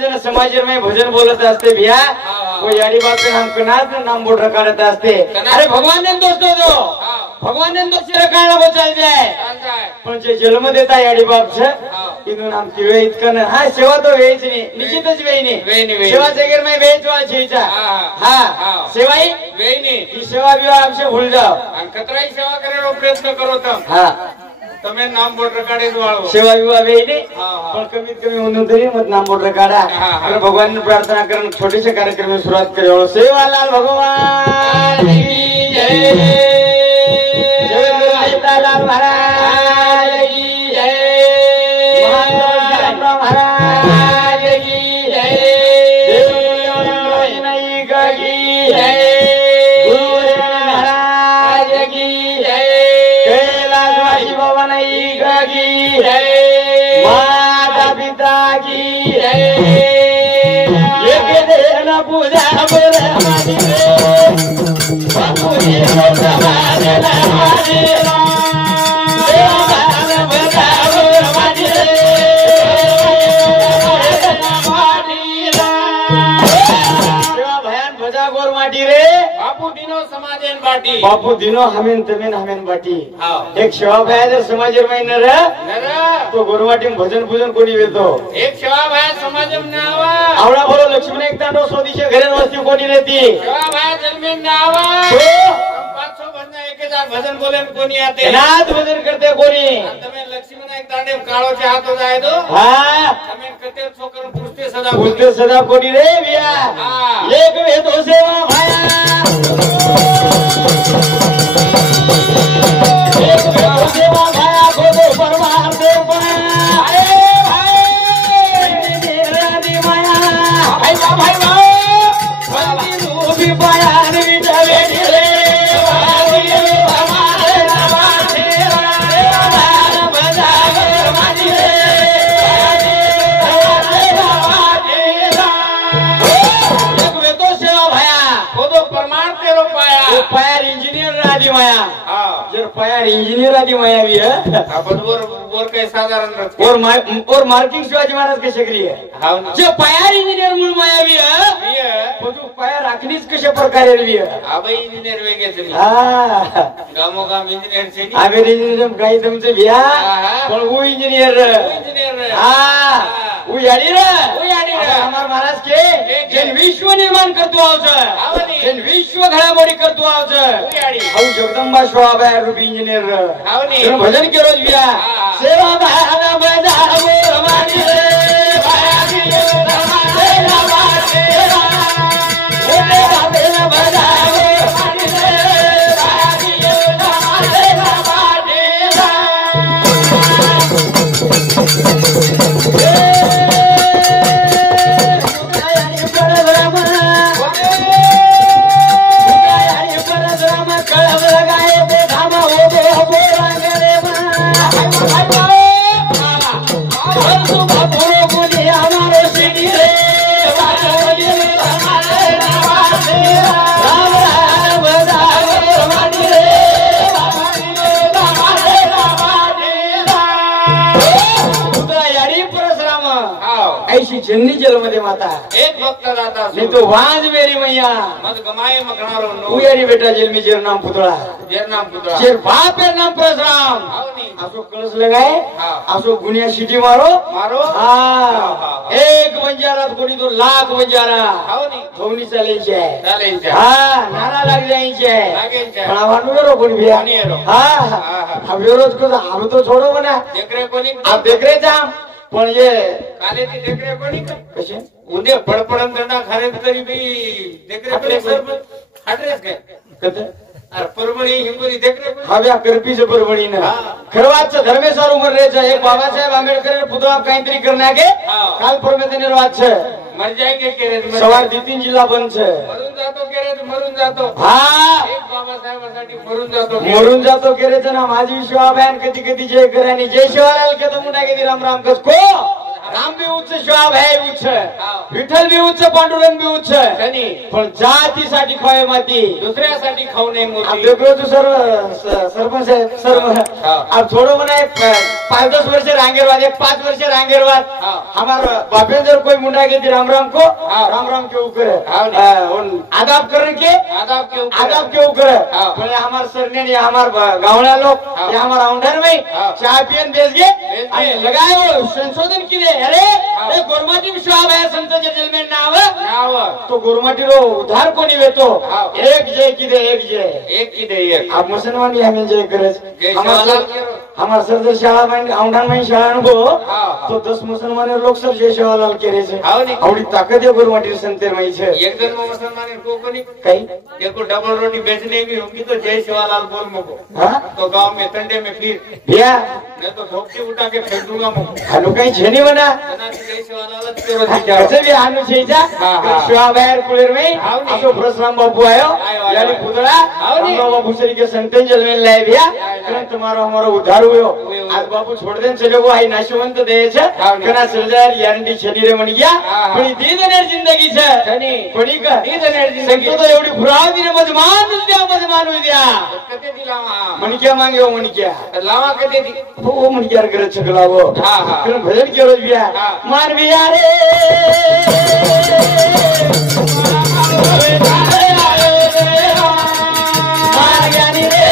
जण समाज में भजन बोलत असते भैया वो याडी बाप के नाम कनात नाम बोल रखाड़ते असते अरे भगवान ने दोस्तों दो भगवान ने दोस्त रखाड़ा वो चल जाए पण जे जन्म देता याडी बाप छे इनु नाम की वे इतकन हा सेवा तो वेच नी निश्चितच वे नी सेवा जगेर में वेचवा छीचा हां सेवाई वे नी ई सेवा विवाह आपसे भूल जाओ आणि कतराई सेवा करेलो प्रयत्न करो तम हां તમે નામ બોર્ડ રખાડે વાળો સેવા વિવાહ વે ને પણ કમીત કમી ઊનું ધરી મત નામ બોર્ડ રખાડા અને ભગવાનની પ્રાર્થના કરીને છોટી છે કાર્યક્રમની શરૂઆત કર્યો સેવાલાલ ભગવાન કી જય જય ગુરુલાલ મહારાજ કી જય મહારાજ મહારાજ કી જય દેવ નઈ કી જય ગુરુ મહારાજ કી જય की है माता पिता की है ये के देना पूजा बोले हमारी बापू जी को समाज हमारी बापू दिनो हमें तमेन हमें बाटी एक सेवा भाया समाज में न तो गोरवाटी में भजन पूजन कोणी येतो एक सेवा भाया समाज में न आवा आवडा बोलो लक्ष्मण एक तांडव स्वदेशी घरे वस्ती कोणी रहती सेवा भाया जन्मेन न आवा तो 500 बंदा एक हजार भजन बोले कोणी आते नाथ भजन करते कोणी तमे लक्ष्मण एक तांडव काळो चे हातो जाय दो हां तमे करते छोकर पूछते सदा कोणी रे बिया एक वे तो सेवा भाया सेवा भाया को दो परमार देव भाई भाई माया भाई भाई रूपी पाया निवे रे हमारे तो सेवा भाया को दो परमार तेरो पाया वो फायर इंजीनियर राजी माया जर फायर इंजीनियर आदि माया भी है अपन और काय साधारण और मार्किंग शिवाजी महाराज के शकरी है जो फायर इंजीनियर मूळ माया भी है तो जो फायर राखनीच कशा प्रकारे भी है आबा इंजीनियर वेगे तुम्ही हां गामोगाम इंजीनियर से आबे इंजीनियर काही तुमचे बिया पण वो इंजीनियर हां वो याडी रे हमार महाराज के जन विश्व निर्माण करतो आवच जन विश्व घडामोडी करतो आवच हाऊ जगदंबा शोभा रूपी इंजीनियर हावनी भजन के रोज बिया सेवा भाया बजावो हमारी रे भाया की हमारे नवाजे ओने बाबे बजावो हमारी रे भाया की हमारे नवाजे ऐसी जन्नी जल मध्ये माता एक भक्त दाता नहीं तो वाज मेरी मैया मत गमाए मखणारो नो यारी बेटा जेल में जेर नाम पुतळा जेर बाप है नाम परशुराम आसो कलश लगाए आसो गुनिया सीटी मारो हाँ एक बंजारा कोणी तो लाख बंजारा धोनी चालेचे हाँ नाना लग जाएंगे बनावानो करो कोणी भी हाँ हम रोज को हम तो छोड़ो बना देख रहे कोणी आप देख रहे जाम पण ये कालेची देखरे कोणी कसे उद्या फडफडन धंदा खारे तरी बी देखरे कोणी सर्व हाड्रेस काय कत अरे परभणी हिंगोली देखरे हव्या करपीच परभणी ना खरवाच धर्मेश्वर उमर रे छे एक बाबा साहेब आंबेडकर पुतळा काहीतरी करण्यागे काल परमे ते निर्वाच छे मर जाएंगे के रे सवार 2-3 जिल्हा बंद छे मरून जातो के रे मरून जातो हां एक बाबा साहेबासाठी मरून जातो के रे ना माझी विश्व अभियान कधी कधी जय करानी जय शिवलाल के तो मुंडा के राम राम कस को राम बी उच्च शिवा भाई उच्च विठ्ठल बी उच्च पांडुरंग बी उच्च पण जातीसाठी खावे माती दुसऱ्यासाठी खाऊ नये मोती तू सरपंच आहे सर्व अब थोडं म्हणाय 5-10 वर्ष रांगेर बाद 5 वर्ष रांगेर बाद हमारा बापेंद्र कोई मुंडा के राम राम को राम राम के ऊपर आदाब करने के आदाब के ऊपर बोले हमारे सरने ने हमारे गाँव लोग ये हमारा आउंडर में चाय पियन बेच गए लगाए वो संशोधन के लिए अरे गोरमाटी विश्वास है संत जेल में नाव तो गोरमाटी रो उधार को नहीं वेतो एक जय की दे एक की दे एक आप मुसलमान ही हमें जय करे हमारे सर शाळा में आउंडर में शाळा अनुभव तो 10 मुसलमान लोग सब जय शिवालाल करे छे आवड़ी ताकत है गोरमाटी संतेर में छे एक दिन में मुसलमान को कोनी कई एको डबल रोटी बेचने भी होगी तो जय शिवालाल बोल मको तो गांव में ठंडे में फिर भैया मैं तो धोपी उठा के फेंक दूंगा मको हालो कहीं छेनी बना जय शिवालाल कैसे भी हानु छेजा शिवा बाहेर कुलेर में असो परशुराम बापू आयो यानी पुतळा हम बाबू श्री के संतन जल में लाए भैया कारण तुम्हारा हमारा उद्धार हुयो आज बापू छोड़ देन चले को आई नाशवंत दे छे कना सरदार गॅरंटी शरीर म्हण गया पण दी देणार जिंदगी छे कोणी का दी देणार जिंदगी तो एवढी फुराव दिने मजमान होई द्या कते दिलावा मणक्या मांग्यो मणक्या लावा कते दी हो मणक्यार करे छगलावो कारण भजन केलो बिया मान बिया रे मान ज्ञानी रे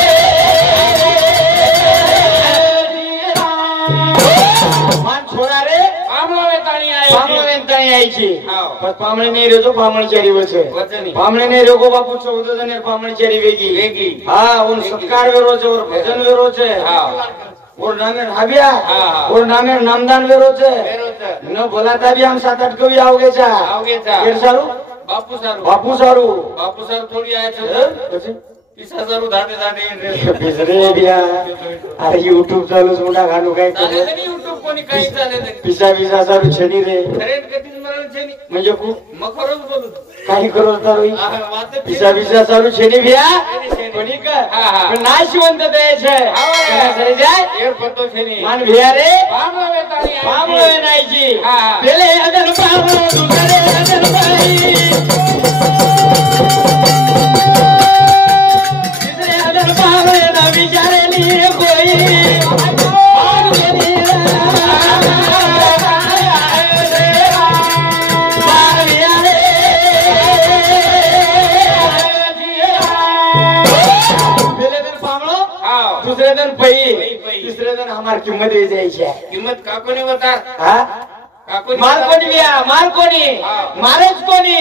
पामणे नहीं रेतो पामण चारी वचे पामणे नहीं रेको बापू 14 जण पामण चारी वेगी हाँ उन सत्कार वेरो छे और भजन वेरो छे और नामे हाबिया और नामे नामदान वेरो छे न बोलाता भी हम 7-8 कवि आओगे चा केर सारू बापू सारू थोड़ी आए छे पिसा सारू धाटे धाटे पिसरे बिया अरे YouTube चालू मुंडा खानू काय करे YouTube कोणी काही चाले पिसा सारू छेनी रे म्हणजे मखरच बोलू काही करू तारू पिसा सारू छेनी बिया कोणी का नाशिवंत द्यायचे सरी जाय पत्तो छेनी मान भिया रे पामळे नाहीची पेले अदर पामो दुसरे अदर बाई तिसरे अदर पामळे ना विचारेली कोई दूसरे दिन पई तीसरे दिन हमारी किंमत दे जायची किंमत का कोणी होता माल कोणी बिया माल कोणी मारेच कोणी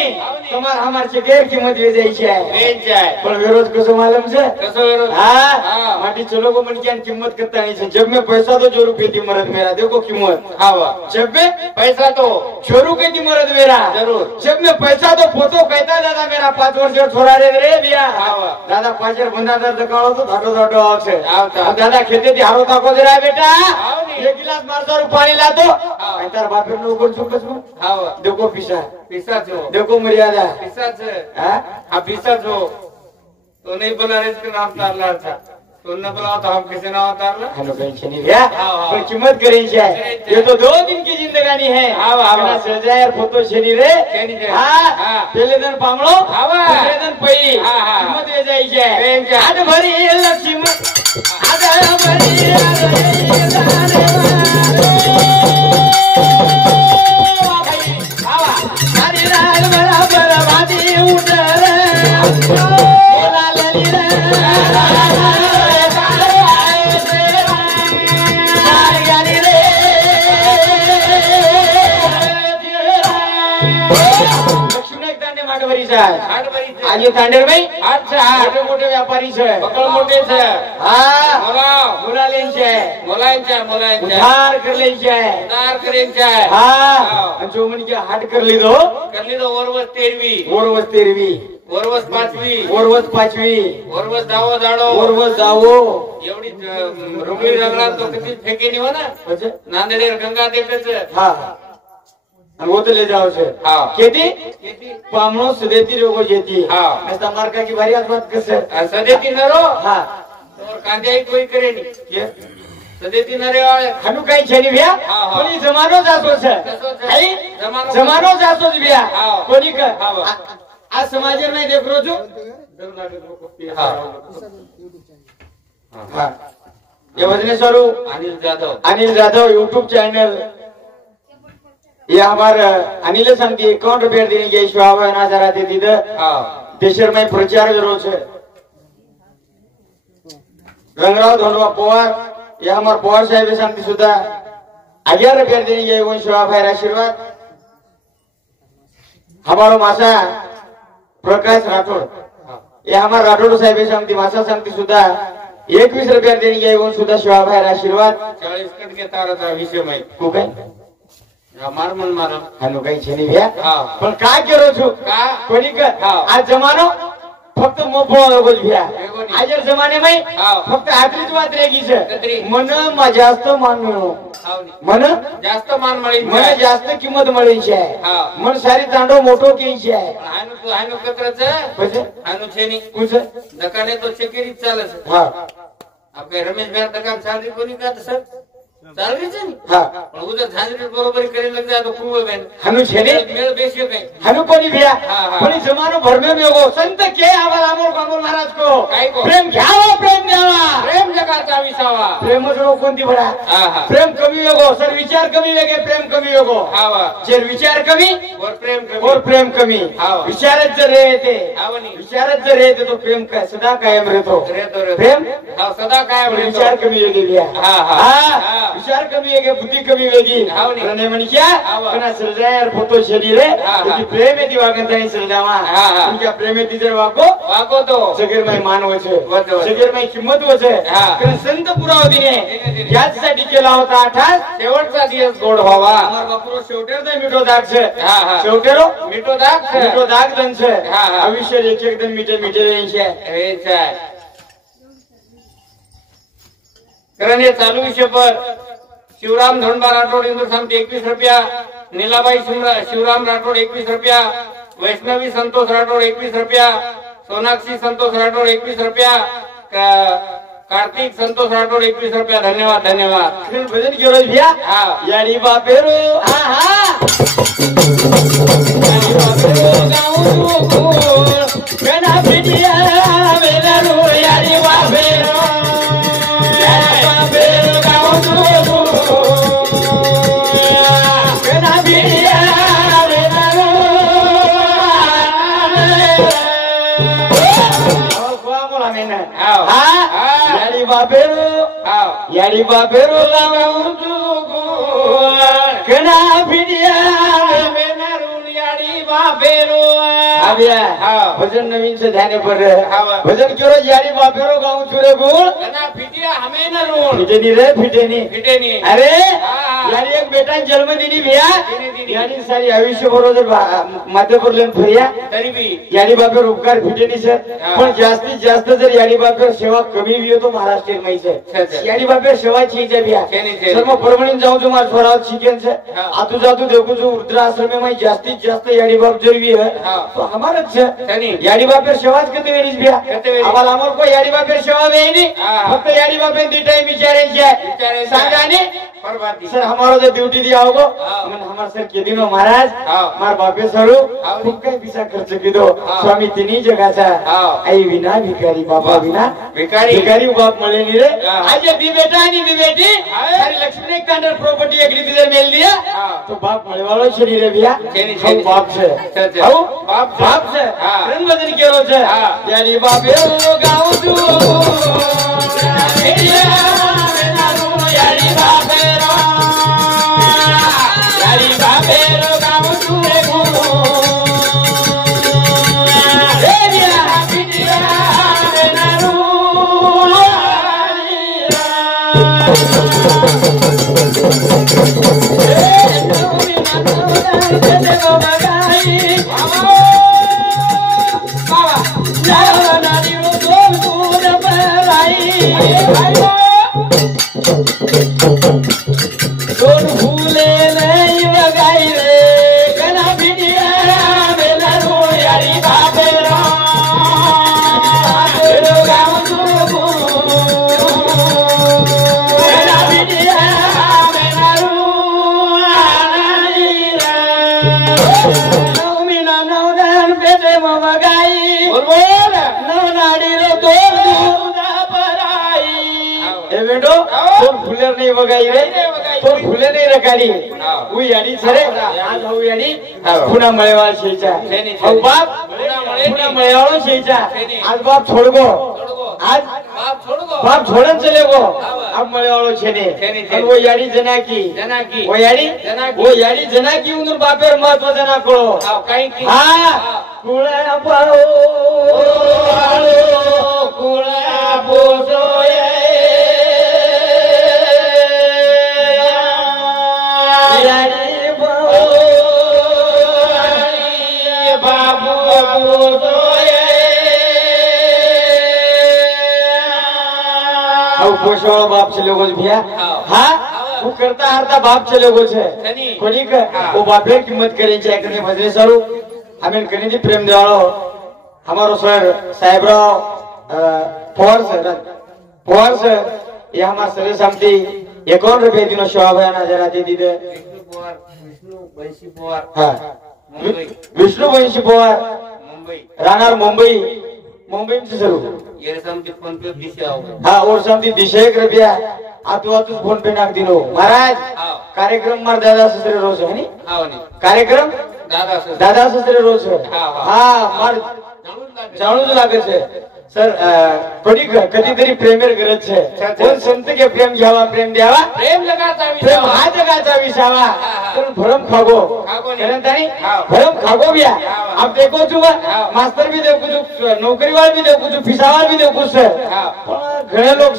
तुम्हाला हमारे गैर किंमत दे जायची आहे पण विरोध कसं मालूम छे कसं विरोध हाँ माटी चलो को मन की किंमत करता नहीं छे जब में पैसा तो जोरू की मरद मेरा देखो कीमत हाँ जब में पैसा तो जोरू की मरद मेरा जरूर जब में पैसा तो पोतो कहता दादा मेरा 5 वर्ष छोरा रे बिया दादा 5 बंदा दर्द काढो तो धाटो आवशे दादा खेते थी हारो ताको जरा बेटा 1 गिलास मारतो पाणी लातो तार बाप ऊपर चुकस देखो पिसा छो देखो मर्यादा पिसा छे हाँ पिसा छो तो नहीं बना रहे इसका नाम तारला था तो न बोला तो हम किसे नाम तारला हेलो टेंशन नहीं भैया पर कीमत करेंगे ये तो 2 दिन की जिंदगानी है हाँ सजायर फोटो छेनी रे हाँ पहले दिन पामलो दूसरे दिन पई कीमत दे जाएगी आज भरी लक्ष्मी आज भरी आज तांडेर में मोटे मोटे व्यापारी छे बकल मोटे छे हाँ मोलालेन छे उधार कर ले छे हाँ जो मन के हाट कर ली दो ओरवस 13वी ओरवस 5वी ओरवस दावो एवढी रुगली रगडा तो किती फेके नहीं हो ना नांदेड गंगा देखच हाँ वो तो ले जाओ से खेती पामनो सदेती रोगो जेती ऐसा मार्का की भारी बात कैसे सदेती न रो और कांदे कोई करे नहीं सदेती नरे वाळे हनु काही छेनी भ्या कोणी जमानो जातो छ आई जमानो जातो भ्या कोणी का आज समाज में देख रो जो ये वजनेश्वर अनिल जाधव यूट्यूब चैनल ये हमारा अनिल सांगती 51 रुपये देने के शिवाय नाजारा देती द देशर में प्रचार जरूर है रंगराव धोंडवा पवार ये हमारे पवार साहेब सांगती सुद्धा 11 रुपये देने के वो शिवाय आशीर्वाद हमारो मासा प्रकाश राठोड ये हमारे राठोड साहेब सांगती मासा सांगती सुद्धा 21 रुपये देने के वो सुद्धा शिवाय आशीर्वाद 40 कट के तारा विषय में को काय मार मन मारो हनु काही छेनी भ्या पण काय करो छु का कोणी का आज जमानो फक्त मोफो बोल भ्या आजर जमाने में फक्त आखरीच बात रहेगी छे मन जास्त मान मन जास्त मान मळी मन जास्त किंमत मळी छे मन सारी तांडो मोठो की छे हानु हानु कतरच म्हणजे हानु छेनी कुछ दकाने तो चेकेरी चाले छे हां आपके रमेश भाई दकान चालरी कोणी का सर चालरी छे नी हां पण उधर झांजरी बरोबर करे लग जाए तो कुवे बेन हनु छेनी मेळ बेसियो काय हनु कोणी भ्या कोणी जमानो भर में होगो संत के आवाल अमोल कामोल महाराज को काय को प्रेम घ्यावा प्रेम द्यावा प्रेम जगाचा विसावा प्रेम जो कोणती भरा प्रेम कमी होगो सर विचार कमी वेगे प्रेम कमी होगो हावा जे विचार कमी और प्रेम कमी विचारच जर येते विचारच जर येते तो प्रेम काय सदा कायम रहतो प्रेम सदा कायम रहतो विचार कमी वेगे भ्या हां विचार कमी वेगे बुद्धी कमी वेगी आणि म्हणे क्या कना सर्जायर फोटो शरीर की प्रेम आहे दिवागंतानी सर्जामा तुमच्या प्रेमेती जर वाको तो जगेरमय मानव छे जगेरमय किंमत होते कारण संत पुराव दिने यासाठी केला होता 28 शेवटचा दिवस गोड व्हावा अमर बापुरो शेवटेर दे मिठो दाग छे शेवटेरो मिठो दाग दन छे भविष्य एक एक दिन मिठे मिठे रेन छे हे छे कारण ये चालू विषय पर शिवराम धोंडबा राठोड इंदूर सांगते 21 रुपया नीलाबाई शिवराम राठोड 21 रुपया वैष्णवी संतोष राठोड 21 रुपया सोनाक्षी संतोष राठोड 21 रुपया कार्तिक संतोष राठोड 21 रुपया धन्यवाद धन्यवाद भजन केलो भैया याडी बापेरो याडी बापेरो गाऊ गना बिटिया वेलारो याडी बापेरो याडी बापेरो कना भिडिया याडी बापेरो भजन नवीन से ध्यान पर भजन क्यों याडी बापेरो गाँव चुरे गुण कना भिडिया हमें न रून फिटेनी रे फिटेनी अरे याडी एक बेटा जन्म दिली भैया याडी सारी आयुष्य बरोबर माथे परलेन फरिया तरी भी याडी बापेर उपकार फिटेनी सर पण जास्तीत जास्त जर याडी बापेर सेवा कमी भी हो तो महाराष्ट्र में से याडी बापेर सेवा ठीक है भैया सर मैं परमणी जाऊं जो मार छोरा शिकेन से आतु जातु देखो जो वृद्धाश्रम में जास्तीत जास्त याडी बाप जरूरी है तो हमारा याडी बापेर सेवाच करते वेळीच भैया आम्हाला आमर को याडी बापेर सेवा वेणी फक्त याडी बापेर दी टाइम विचारे सांगाने सर हमारो जो ड्यूटी दिया होगो हमार सर के दिनो महाराज मार बापे सरू खूब काही पिसा खर्च किदो स्वामी तिनी जगाचा आई विना भिकारी बापा विना भिकारी बाप मळे नी रे आज दी बेटा आणि दी बेटी सारी लक्ष्मी एक कांडर प्रॉपर्टी एकली दिले मेल दिया तो बाप मळे वालो छडी रे भैया बाप छे हाउ बाप छे रंग बदन केलो छे याडी बापे गाव दू याडी बापे याडी बापेरो गाँव चुरे दोन फुले नाही बघाई रे कना भिडिया बेलारो याडी बापेरो गाव कना नवमीना नवदान पेटे मगाई बरोबर नवनाडी रो दोन दुधा भराई हे बेटो तो फुलेर नाही बघाई रे तो फुले नाही रकाडी उई याडी सरे आज हो याडी पुन्हा मळेवाळ शेचा हो बाप पुन्हा मळेवाळ शेचा आज बाप छोडगो आज बाप छोड़न चले गो अब मळेवाळ छेने वो याडी जनाकी वो याडी जनाकी उन बापेर महत्व जना कळो हा कुळा पाओ कुळा बोसोये पोषवाळो बाप चले गो भैया हा वो करता हरता बाप चले गो छे कोणी का वो बापे किंमत करे छे एकने भजरे सारू हमें कनी दी प्रेम देवाळो हमारो सर साहेबराव पवार सर ये हमार सरे सामती 51 रुपये दिनो शोभायान जरा दे दीदे विष्णू वंशी पवार राहणार मुंबई में सरू हाँ और समझी दिशा 1 रुपया आतू फोन पे नाक दिनो महाराज कार्यक्रम मार दादा ससरे रोज है नी कार्यक्रम दादा ससरे रोज हाँ मार जाणूच लागे छे सर कोणी कधीतरी प्रेमेर गरज छे कोण संत के प्रेम घ्यावा प्रेम द्यावा प्रेम हा जगाचा विसावा पण भरम खागो करंतानी भरम खागो बिया आप देखो छु मास्टर भी देखो छु नौकरी वाला भी देखो छु फिसावाल भी देखो सर घणे लोग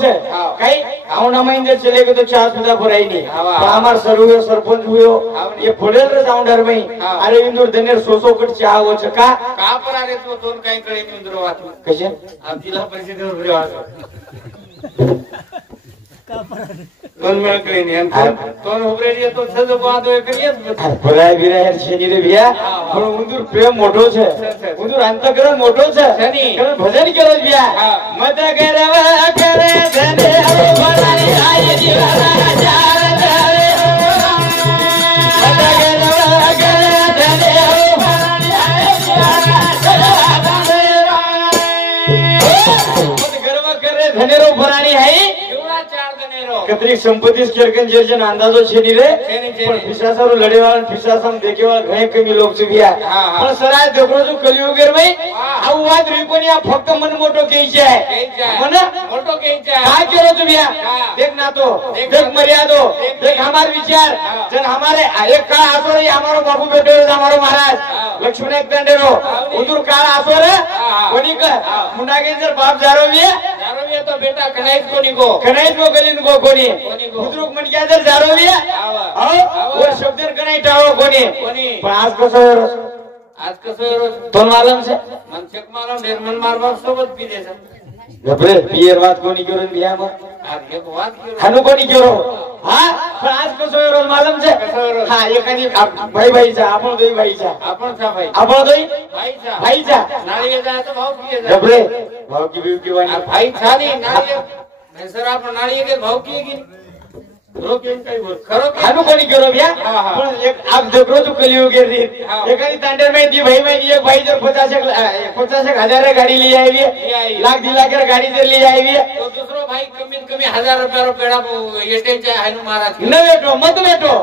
छे काही आवना महीने चले गए तो 4 सुधा भराई नहीं हमार सर हुयो सरपंच हुयो ये फोडेल रे जाऊंडर में अरे इंदूर दनेर सोसो कट चाह हो चका का पर आरे तो दोन काही कडे इंदूर वाचू कशे आप जिल्हा परिषद वर वाचू का पर दोन वेळ कडे नाही दोन उबरेडी तो सज बादो करियस भराय बिराय शेनी रे बिया पण इंदूर प्रेम मोठो छे इंदूर अंतकरण मोठो छे कारण भजन केलो बिया मत करवा करे धने भराई आई दिवाला चार चारे मत करवा करे धने भराई आई दिवाला मत करवा करे धनेरो भराणी है कतरी संपत्ति केरकन जेजन अंदाजो छेनी रे पण फिसासारो लडेवाळा फिसासाम देखेवाळा घणे कमी लोक चुबिया पण सराय देखरोजो कलियुगेर में आउ वाद रिपोनिया फक्त मन मोटो केईचे मन मोटो केईचे काय केलो चुबिया देख ना तो देख मर्यादो देख हमार विचार जन हमारे एक काळ आसो रे हमारो बाबू बेटो हमारो महाराज लक्ष्मण एक दंडेरो उदूर काळ आसो रे कोणी का मुंडागे जर बाप जारोविया तो बेटा कनाईत कोणी को गलिन को कोणी बुद्रुक मन क्या जर जारोविया और शब्दर कनाई टाळो कोणी पण आज कसं तो मालूम छे मन चेक मालूम निर्मल मारवा सोबत पी देसा गबरे पियर बात कोणी करून बिया मग आज एक बात हनु कोणी करो हा पण आज कसं रोज मालूम छे हा एकानी भाईचा आपण दोई भाईचा आपण दोई भाईचा नाळी जाय तो भाव की गबरे भाव की बीव की वाणी भाई छानी नाळी सर आपण नाळी के भाव की हनु कोणी करो बिया पण एक आप देखरो तो कलियुगेर री एकानी तांडेर में दी भाई में एक भाई जर 50,000 गाड़ी ले आई लाख 2 लाख गाड़ी जर ले आई तो दूसरो भाई कमी 1000 रुपया रो पेड़ा येटेचे हनु महाराज न बेटो मत बेटो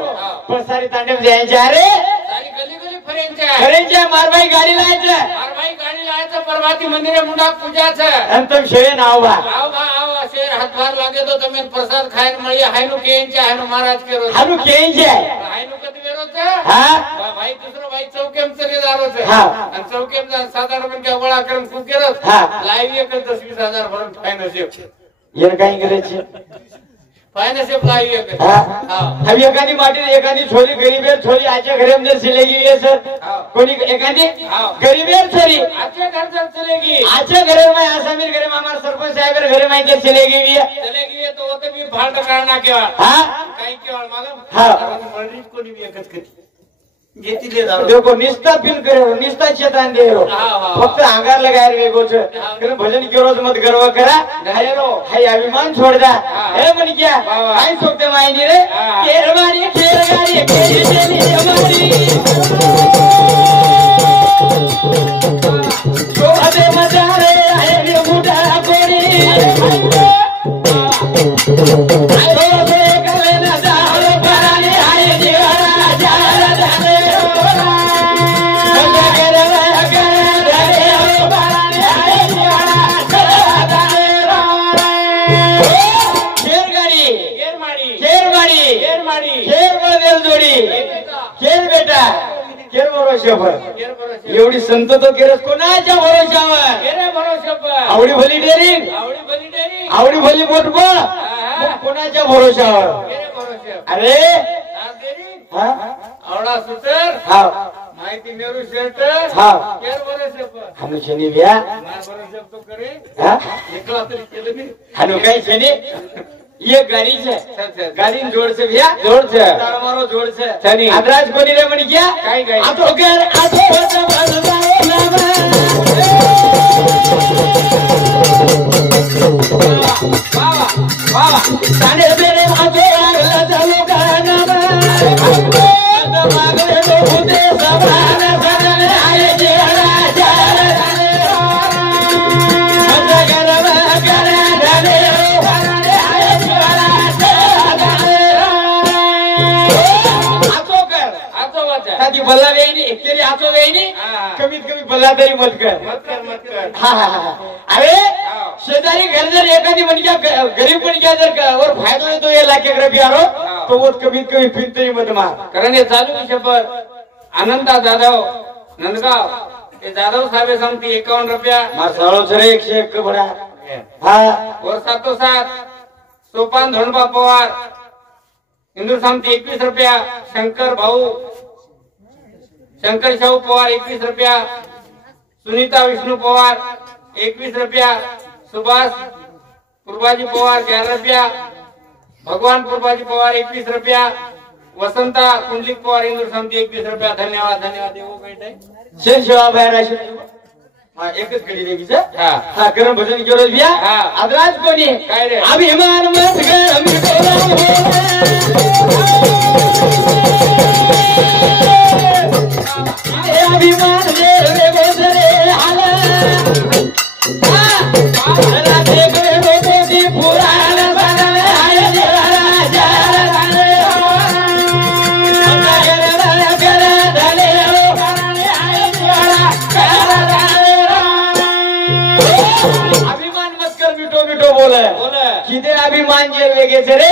पण सारी तांडेर जायचे अरे सारी गली फरेंचे मार भाई गाड़ी लायचे परवाती मंदिरे मुंडा पूजा छे अंतम शेय नाव बा शेर हाथवार लागे तो तमे प्रसाद खाय मळी हायनु केंचे हायनु महाराज केरो हायनु केंचे हायनु कदी वेरो छे हां भाई दूसरो भाई चौकेम चले जारो छे हां आणि चौकेम साधारण के गोळा करून खूप केरो लाईव्ह एक 10-20 भरून फायनल छे येर काही करे छे फायनल से लाईव्ह एक हां अब एकानी माटी एकानी छोरी गरीबेर छोरी आचे घरे में चलेगी ये सर कोणी एकानी गरीबेर छोरी आचे घर से चलेगी आचे घरे में आसामीर घरे में हमार सरपंच साहेब घरे में के चलेगी तो होते भी भाड़ करना के हां काही के मालूम हां मंडळी कोणी भी एकच करी देखो निस्ता पिन करो निस्ता चेतान दे रो फक्त आगार लगाएर गएको छ किन भजन केरोज मत गर्व करा हेरो हाय अभिमान छोड दा हे मनि क्या हाय सोक्ते माइनी रे केरवारी केरगारी केरदेली हमारी जो हदे मजा रे आए रे मुडा कोरी एवढी संत तो केरस कोणाच्या भरोशावर आवडी भली डेरिंग आवडी भली मोठबळ कोणाच्या भरोशावर अरे आवडा सुटर माहिती मेरू शर्ट हानु छेनी भ्या हानु काही छेनी ये गाड़ी से गाड़ी जोड़ से भैया जोड़ से मारो जोड़ से छनी अदराज कोनी रे मनी क्या काई गाई आतो कर आतो वाह वाह ताने मेरे आतो अगला चलो गाना मागे तो खुदे सवाल सजन आए जेड़ा जार आधी बल्ला वेईनी एकतरी आचो वेईनी कमीत कमी बल्ला तरी मत कर अरे शेजारी घर जर एखादी म्हणजे गरीब पण क्या जर और फायदा येतो ये लाख एक रुपया रो तो वो कमीत कमी फिर तरी मत मार कारण हे चालू शपर आनंदा जाधव नंदगाव हे जाधव साहेब सांगती 51 रुपया मार साळो सरे 101 बडा हा और सातो सात सोपान धोंडबा पवार इंदूर सांगती 21 रुपया शंकर भाऊ शंकर शाहू पवार 21 रुपया सुनीता विष्णु पवार 21 रुपया सुभाष पुरबाजी पवार 11 रुपया भगवान पुरबाजी पवार 21 रुपया वसंता कुंडलिक पवार इंदूर समिति 21 रुपया धन्यवाद धन्यवाद देवो कैटे शेष सेवा बाहेर अशी हां एकच घडी देगी सर हां गरम भजन केरो भैया हां अदराज कोणी काय रे अभिमान मत गरम कोला अभिमान दे रे बोधरे हाला रा देख रे बोधी पुराण बना आय देवारा जार रे कर धले आय देवारा अभिमान मत कर मिठो मिठो बोले किदे अभिमान जे वेगे रे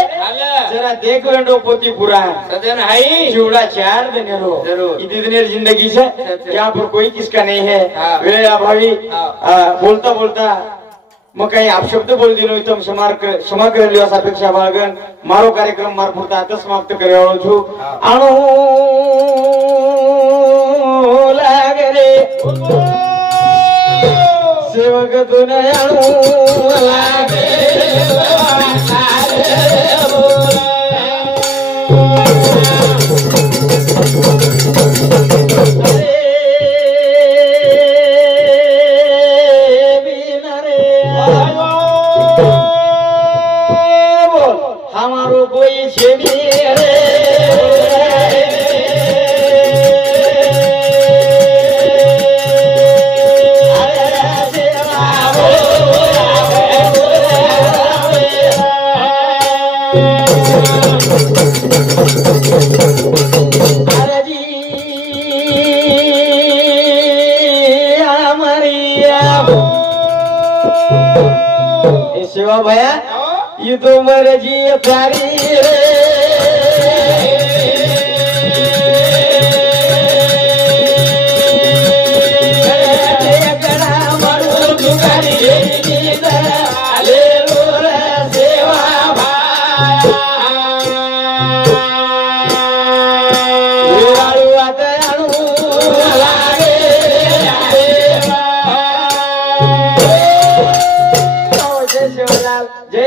जरा देख वेंडो पोती पुराण सजन हाई जुड़ा 4 दिन रो इतनी दिन जिंदगी से यहाँ पर कोई किसका नहीं है वे अभावी बोलता बोलता मग काही अपशब्द बोल दिलो इथं क्षमा करली असा अपेक्षा बाळगण मारो कार्यक्रम मारपुरता आता समाप्त करावं छु आणू लागे रे सेवक तुन आणू लागे हमारो कोई छेड़ी रे सेवा भया ये तो मर्जी प्यारी रे